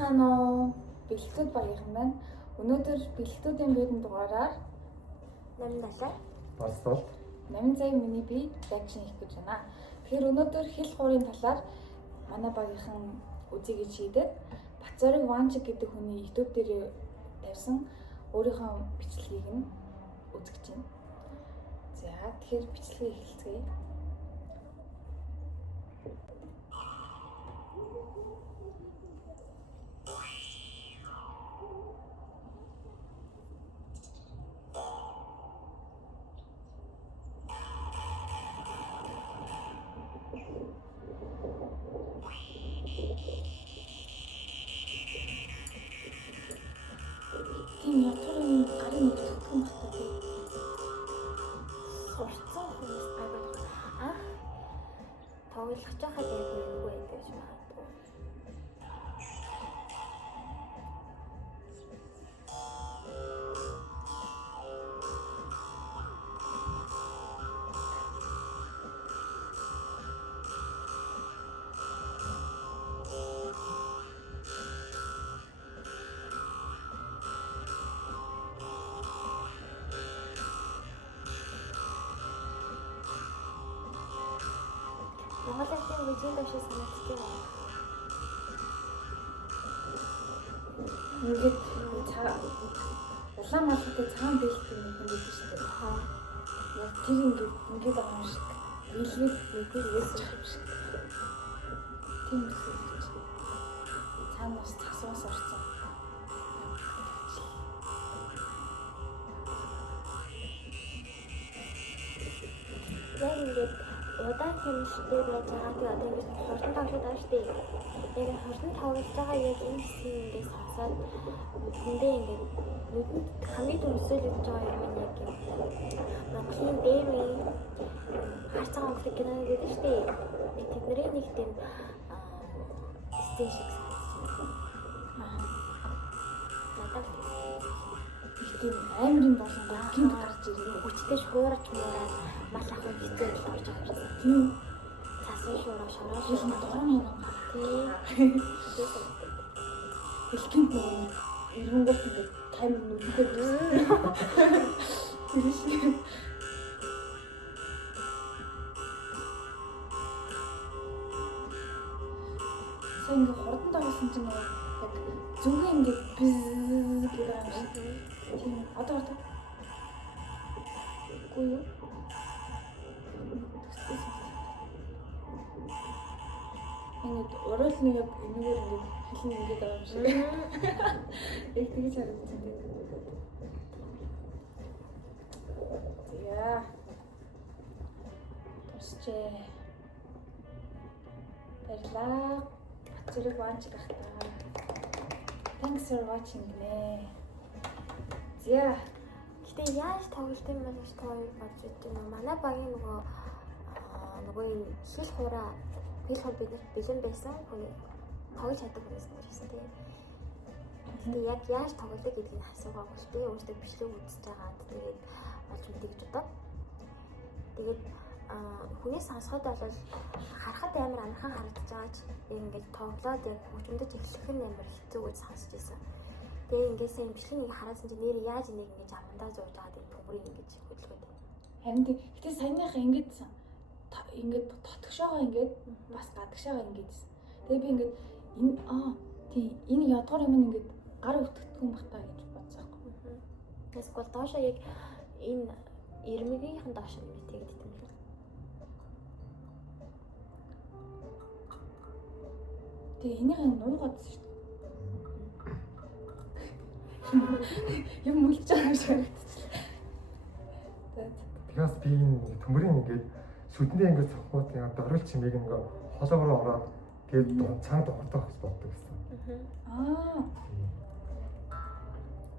Сайн уу? Бэлтгэд багийнхан байна. Өнөөдөр бэлтгэдийн биедэн дугаараар 8 далай. Болцол 8 сая миний бие реакшн хийх гэж байна. Тэгэхээр өнөөдөр хэл хуурын талаар манай багийнхан үзье гэж шийдээд Бацарыг Ванчиг гэдэг хүний YouTube дээр тавьсан өөрийнхөө бичлэгийг нь үзэж байна. За тэгэхээр бичлэгийг эхэлцгээе. Тийм ятгарын гарын нэгтгэх юм байна тий. Сурцсан хүмүүс байгуулах анх тоглох жахад юу байдаг гэж магадгүй. Монголын үеийн дэвшил санагддаг юм. Ингээд улаан малхатай цагаан бэлтгэх юм байдаг шүү дээ. Яг тэр ингээд байгаа юм шиг. Билгээд үесэж юм шиг. Тийм үсэж. Цаанаас цасваас орсон. Яг ингээд удаан хэмжээтэй байж байгаа тийм одоо ингэж хурдан тоглоод байгаа шүү дээ. Яг хурдан тоглож байгаа яг энэ хэсгийг ингэж сонсоод үндэ ингэж нүдэнд хамгийн төмсөлж байгаа юм яг юм. Монголын дээрээ харцаа онцлог кино гэдэг шүү дээ. Тэдний нэг тийм стейшн надад Тийм амирын болон гинт гарч ирээ. хүчтэй шуурч муураад мал ахын хэцүү орж байгаа юм шиг. Тийм. Цасан шуураа шороо Тэр нь дурын юм. тийм. Бэлтгэнд нөгөө ирэнгүүт ингээд камер нүдтэй тэр шиг. Сайн ингээд хурдан дагуулсан чинь нөгөө яг зүгэн ингээд бз гэдэг юм шиг. Тийм одоо үгүй юу? Ингээд орол нэг яг энэгээр ингээд хэлэн ингээд байгаа юм шиг. Яг тэгж харагдсан тийм. Яа. Тусчээ. Баярлалаа. Бацарыг Ванчиг ахтаа. Thanks for watching нэ. За. Гэтэ яаж тоглолт юм бол гэж тоо бодож байна. Манай багийн нөгөө энэ хэл хураа бид бэлэн байсан хүний тоглож чаддаг хүмүүс байсан тийм. Гэтэ яг яаж тоглодог гэдгийг нь асуугаагүй л би өөртөө бичлэг үзэж байгаа. Тэгээд олж мэдээ гэж бодоод. Тэгээд хүнээс сонсоход бол харахад амар амархан харагдаж байгаа ч ингээд тоглоод яг хүчмэдэж эхлэх нь амар хэцүү гэж сонсч байсан. Тэгээ ингээсээ юм бичлэгийг хараасан чинь нэр яаж энийг ингэж амандаа зурж байгаа гэдэг төмөрийг ингэж хөдөлгөөд байна. Харин гэтээ саяныхаа ингээд тотгошоогоо ингээд бас гадагшаага ингээдсэн. Тэгээ би ингээд энэ ядгар юм ингээд гар өвтгөх юм бахтаа гэж бодсоохгүй. Эсвэл доошоо яг энэ ирмэгийнхэн доош нь тэгээд юм л. Тэгээ энийхэн нуугаадсэн шүү дээ. Юм үлж байгаа юм шиг харагдчихлаа. тэгээс би энэ төмөрийн ингээд сүдэндээ ингээд цохгууд одоо орол чимээг ингээд холоогоор ороод гээд цаанд ордох гэж боддог гэсэн. Аа.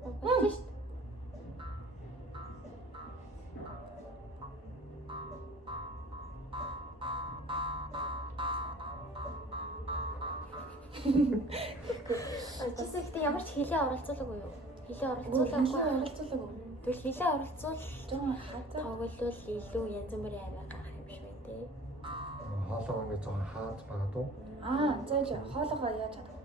Окей. Ажисээ гэдэг ямар ч хилээ оролцуулаагүй юу? Хилээ оролцуулаагүй. Тэгвэл хилээ оролцуул Жон хатаа тоглол илүү янз бүрийн амиа гарах юм шиг байна тий. Хоолоо ингээд жоохон хааж байгаа дуу. за хоолойгоо яаж чадах.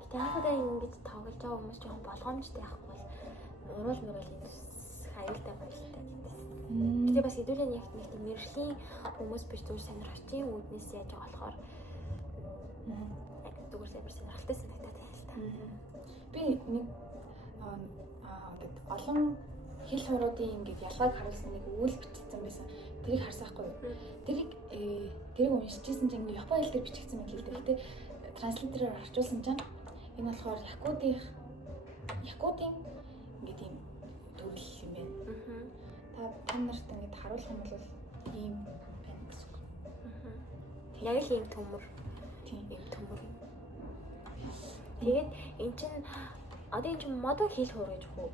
Гэтэ анхудаа ингэж тоглож байгаа хүмүүс жоохон болгоомжтой байхгүй бол уруул мөрөл аюултай байлтай. Тэгээ бас хэдүүлээ нэг тийм мэржлийн хүмүүс биш зүгээр сонирхчийн үүднээс яаж байгаа болохоор яг зүгээр саяар сонирхолтой санагдаад байна л та. Би нэг олон хэл хууруудын ингээд ялгааг харуулсан нэг үйл бичсэн байсан. Тэрийг харсаахгүй. Тэрийг уншижсэн чинь Японы хэл дээр бичигдсэн байл л дээ. Гэтэ транслейтерээр орчуулсан чинь энэ болохоор Якутын ингээд юм төрөл юм байна. Та нарт ингээд харуулах юм бол ийм байна гэсэн үг. Яг л ийм төмөр. Тийм ийм төмөр. Тэгээд эн чинь одоо энэ чинь модон хэл хуур гэж хөө.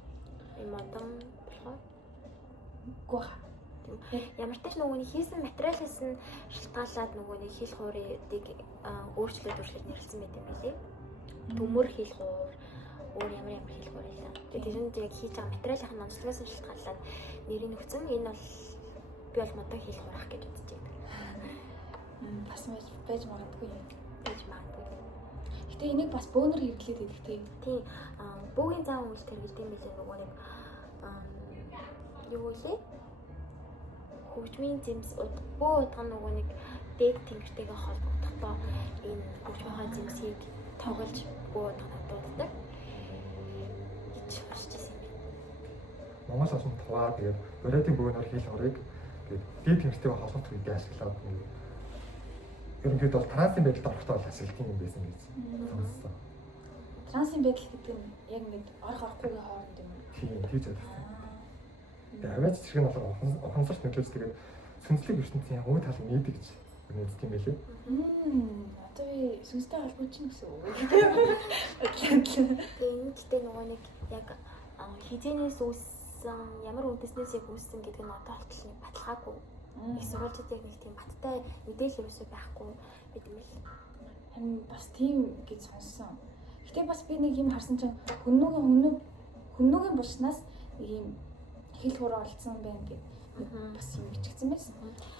Энэ модон болохоор гоо. Ямар ч тач нөгөөний хийсэн материалаас нь шалтгаалаад нөгөөний хэл хуурыг өөрчлөлт нэрлсэн байт юм билий. Төмөр хэл хуур, өөр ямар хэл хуур юм. Тэгээд тэр нь яг хийж байгаа материалын онцлогоос нь шалтгаалаад нэрийг өгсөн. Энэ бол би бол модон хэл хуур ах гэж үзэж байна. Бас байж магадгүй юм. Байж магадгүй. Гэтэ энийг бас бөөнөр хэрэглээд байдаг тийм. Тийм. Бөөгийн зам үйл хэрэглэдэг юм билээ нөгөө нэг юу вэ? Хөгжмийн зэмс бөө утга нөгөө нэг дээг тэнгэртэйгээ холбогдохдоо энэ хөгжмийн зэмсийг тоглож бөө утга дууддаг. гэж хэлчихсэн юм. Монгол улсын тугаа тэгээд урайдын бөөнөр хэл хорыг тэгээд дээг тэнгэртэйгээ холбогдох үедээ ашиглаад ерөнхийдөө бол трансын байдалд орохтой ашигладаг юм байсан гэж сонссон. Трансын байдал гэдэг нь яг ингээд орох орохгүйгийн хооронд юм. Тийм тийж байна. Тэгээд аваач зэрэг нь болохоор ухамсарт нөлөөж тэгээд сүнслэг ертөнцийн өвд тал нийдэг гэж үнэлдэг юм байлээ. Одоо би сүнстэй холбооч гэсэн үг. Тэгээд энэтэй нөгөө нэг яг хизээнээс үүссэн ямар үндэснээс яг үүссэн гэдэг нь одоо болтол баталгаагүй. Их сурвалжууд яг нэг тийм баттай мэдээлэл юусоо байхгүй бид юм л. Харин бас тийм гэж сонссон. Гэтэ бас би нэг юм харсан чинь хүннүүгийн булчнаас нэг юм хэл хураа олцсон байна гэдэг бас юм бичигдсэн байсан.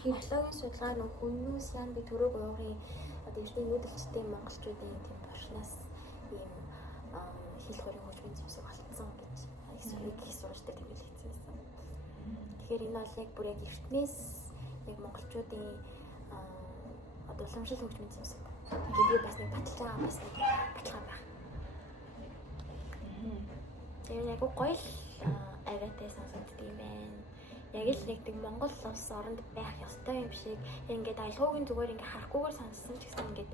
Археологийн судалгаа нөх хүннүүс яан би төрөг уурын одоо элдэн нүүдэлчтэй монголчуудын тийм боршнаас ийм хэл хурийн хөгжмийн зэвсэг олцсон гэж их сурвалжтай тийм л хэлсэн байсан. Тэгэхээр энэ бол яг бүр яг ертнээс яг монголчуудын одоо уламжлал хөгжмийн зэвсэг гэдэг бас нэг баталж байгаа бас нэг баталгаа байна. Тэр яг гоё л аваатай сонсогддог юм байна. Яг л нэг Монгол улс оронд байх ёстой юм шиг ингээд аялгаугийн зүгээр ингээд харахгүйгээр сонссон ч гэсэн ингээд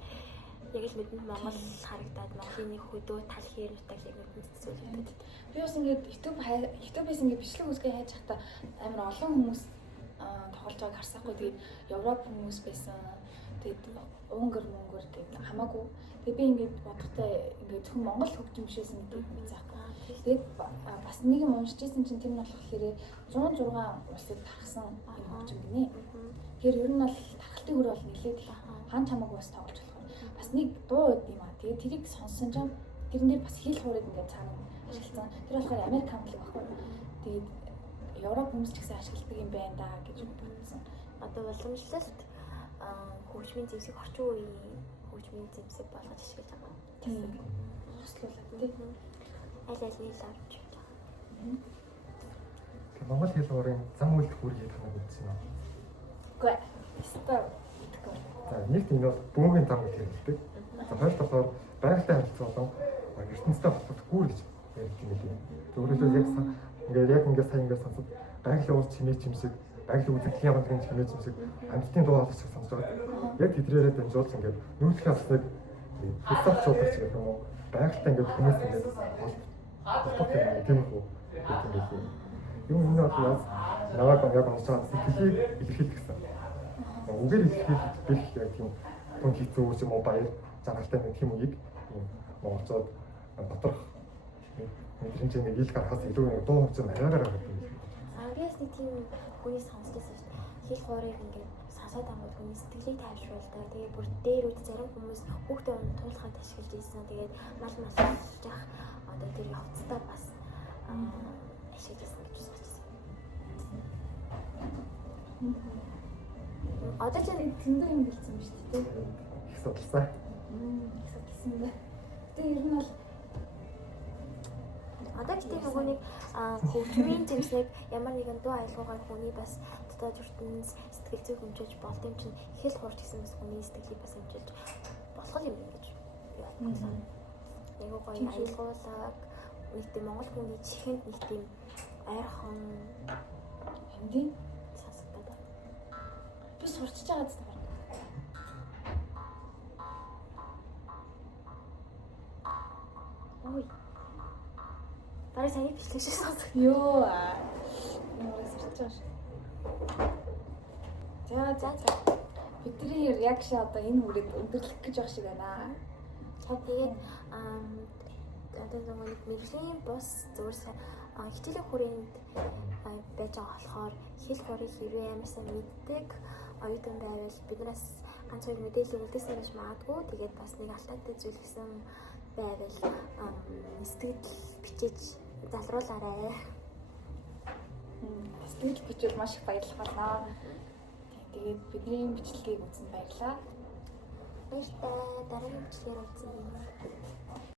яг л нүдэнд Монгол харагдаад Монголын нэг хөдөө тал хээр нутаг яг нүдэнд төсөөлөгдөд. Би бас ингээд YouTube-ээс ингээд бичлэг үзгээ хайж байхдаа амар олон хүмүүс тоглож байгааг харсаахгүй. Тэгээд Европ хүмүүс байсан. Тэгээд Унгар гэдэг хамаагүй. Тэгээд би ингээд бодохтой ингээд зөвхөн Монгол хөгжим бишээс нэг мэдээхгүй. Тэгээд бас нэг юм уншижсэн чинь тэр нь болохоор 106 улсад тархсан юм хөгжим гинэ. Тэгэхээр ер нь бол тархалтын хөр бол нэлээд хаан чамаагүй бас тоглож болох. Бас нэг дуу юм аа. Тэгээд тэрийг сонссон чинь тэрэн дээр бас хэл хуурыг ингээд цаана ашигласан. Тэр болохоор Америк хамтлаг баггүй. Тэгээд Европ хүмүүс ч гэсэн ашигладаг юм байна да гэж бодсон. Одоо уламжлалт хөгжмийн зэвсэг орчин үеийн хөгжмийн зэвсэг болгож ашиглаж байгаа. Тийм. Хослуулаад тийм. Аль аль лавч. Монгол хэл хуурын зам үйл хүргээд ханаг үзсэн юм. Үгүй. Эсвэл итгэв. За нэгт энэ бол бөөгийн зам үйл хэрэглэдэг. За хоёр дахь байгальтай харилцаа болон ертөнцтэй холбогдох гүр гэж ярьдаг юм лээ. Өөрөөр хэлбэл яг ингээд сайн ингээд сонсоод байгалийн уул чимээ чимсэг, байгалийн үзэгдлийн явдлын чимээ чимсэг, амьтдын дуу хоолой шиг сонсож байгаа. Яг тэдрээрээ дамжуулж ингээд нүүдлэх асныг философичудагч гэх юм уу? Байгальтай ингээд хүмүүс ингээд холбох юм тийм үү? Юм энэ бол наваг яг онцгой сэтгэлийг илэрхийлэх гэсэн. Үгээр илэрхийлэх яг тийм хүн хэцүү юм уу баяр жаргалтай нэг тийм үеийг монголчууд доторх мэдрэмжийн ил гарахаас илүү дуу хөгжим арайгаар гаргадаг юм. Агаас нэг тийм хүний сонсчихсан шүү дээ. Хэл хуурыг ингээд сонсоод байгаа хүний сэтгэлийг тайвшруулдаг. Тэгээд бүр дээр үд зарим хүмүүс хүүхдээ туулахад ашиглаж ийсэн. Тэгээд мал малж яах одоо тэр явцдаа бас ашиглаж ийсэн гэж сонсчихсан. Одоо ч зөндөө юм хэлсэн юм шүү дээ. их судалсан. Их судалсан бай. Тэгээ ер нь бол Одоо гэдэг нөгөө нэг хөгжмийн тэмцээг ямар нэгэн дуу аялгаагаар хүний бас дотоод ертөнц сэтгэл зүйг хэмжиж болдсон чинь хэл хуурч гэсэн бас хүний сэтгэлийг бас хэмжиж болох юм гэж би бодсон. Яг гоё аялгуулаг нэг тийм монгол хүний чихэнд нэг тийм ойрхон хэмдийн сонсогдоод байна. би сурчиж байгаа зү. Ой. Бараг сайн бичлэг шиг сонсогд. Йоо. Ямар сурчиж байгаа шүү. За. Бидний реакшн одоо энэ үрээд өндөрлөх гэж байх шиг байна. Тэгээд одоо нэг мэрэгжлийн бус зүгээр хичээлийн хүрээнд байж байгаа болохоор хэл хорыг хэрвээ ямар сайн мэддэг оюутан байвал биднээс ганц хоёр мэдээлэл үлдээсэн байж магадгүй. Тэгээд бас нэг алтаатай зүйл гэсэн байвал сэтгэл бичиж залруулаарай. Сэтгэл бичвэл маш их баярлах байна. Тэгээд бидний бичлэгийг үзсэнд баярлалаа. Баяртай. Дараагийн бичлэгээр уулзъя.